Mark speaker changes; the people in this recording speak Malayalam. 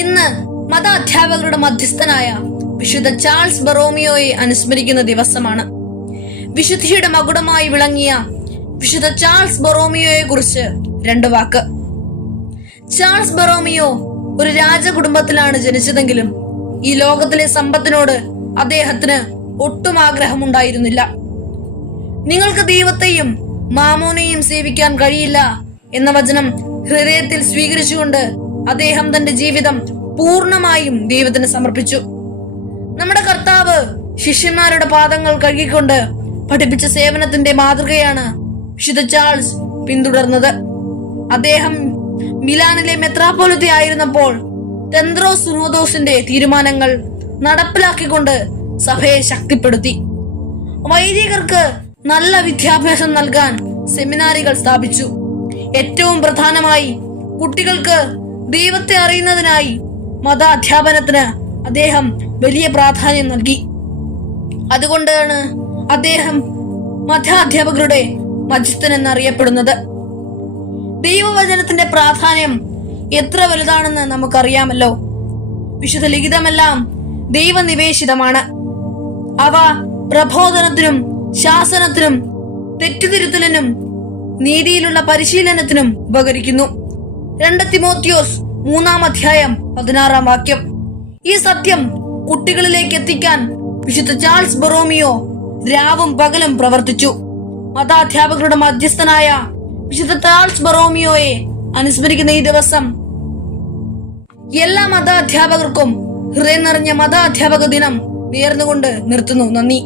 Speaker 1: ഇന്ന് മത അധ്യാപകരുടെ മധ്യസ്ഥനായ വിശുദ്ധ ചാൾസ് ബറോമിയോയെ അനുസ്മരിക്കുന്ന ദിവസമാണ്. വിശുദ്ധിയുടെ മകുടമായി വിളങ്ങിയ വിശുദ്ധ ചാൾസ് ബറോമിയോയെ കുറിച്ച് രണ്ട് വാക്ക്. ചാൾസ് ബറോമിയോ ഒരു രാജകുടുംബത്തിലാണ് ജനിച്ചതെങ്കിലും ഈ ലോകത്തിലെ സമ്പത്തിനോട് അദ്ദേഹത്തിന് ഒട്ടും ആഗ്രഹമുണ്ടായിരുന്നില്ല. നിങ്ങൾക്ക് ദൈവത്തെയും മാമോനെയും സേവിക്കാൻ കഴിയില്ല എന്ന വചനം ഹൃദയത്തിൽ സ്വീകരിച്ചുകൊണ്ട് അദ്ദേഹം തന്റെ ജീവിതം പൂർണമായും ദൈവത്തിന് സമർപ്പിച്ചു. നമ്മുടെ കർത്താവ് ശിഷ്യന്മാരുടെ പാദങ്ങൾ കഴുകിക്കൊണ്ട് പഠിപ്പിച്ച സേവനത്തിന്റെ മാതൃകയാണ് വിശുദ്ധ ചാൾസ് പിന്തുടർന്നത്. അദ്ദേഹം മിലാനിലെ മെത്രാപോലത്തെ ആയിരുന്നപ്പോൾ തെന്ത്രോ സുനോദോസിന്റെ തീരുമാനങ്ങൾ നടപ്പിലാക്കിക്കൊണ്ട് സഭയെ ശക്തിപ്പെടുത്തി. വൈദികർക്ക് നല്ല വിദ്യാഭ്യാസം നൽകാൻ സെമിനാരികൾ സ്ഥാപിച്ചു. ഏറ്റവും പ്രധാനമായി കുട്ടികൾക്ക് ദൈവത്തെ അറിയുന്നതിനായി മത അധ്യാപനത്തിന് അദ്ദേഹം വലിയ പ്രാധാന്യം നൽകി. അതുകൊണ്ടാണ് അദ്ദേഹം മതാധ്യാപകരുടെ മജിത്തൻ എന്നറിയപ്പെടുന്നത് ദൈവവചനത്തിന്റെ പ്രാധാന്യം എത്ര വലുതാണെന്ന് നമുക്കറിയാമല്ലോ. വിശുദ്ധ ലിഖിതമെല്ലാം ദൈവനിവേശിതമാണ്. അവ പ്രബോധനത്തിനും ശാസനത്തിനും തെറ്റുതിരുത്തലിനും നീതിയിലുള്ള പരിശീലനത്തിനും ഉപകരിക്കുന്നു. രണ്ട് തിമോത്തിയോസ് മൂന്നാം അധ്യായം പതിനാറാം വാക്യം. ഈ സത്യം കുട്ടികളിലേക്ക് എത്തിക്കാൻ വിശുദ്ധ ചാൾസ് ബറോമിയോ രാവും പകലും പ്രവർത്തിച്ചു. മതാധ്യാപകരുടെ മധ്യസ്ഥനായ വിശുദ്ധ ചാൾസ് ബറോമിയോയെ അനുസ്മരിക്കുന്ന ഈ ദിവസം എല്ലാ മതാധ്യാപകർക്കും ഹൃദയം നിറഞ്ഞ മതാധ്യാപക ദിനം നേർന്നുകൊണ്ട് നിർത്തുന്നു. നന്ദി.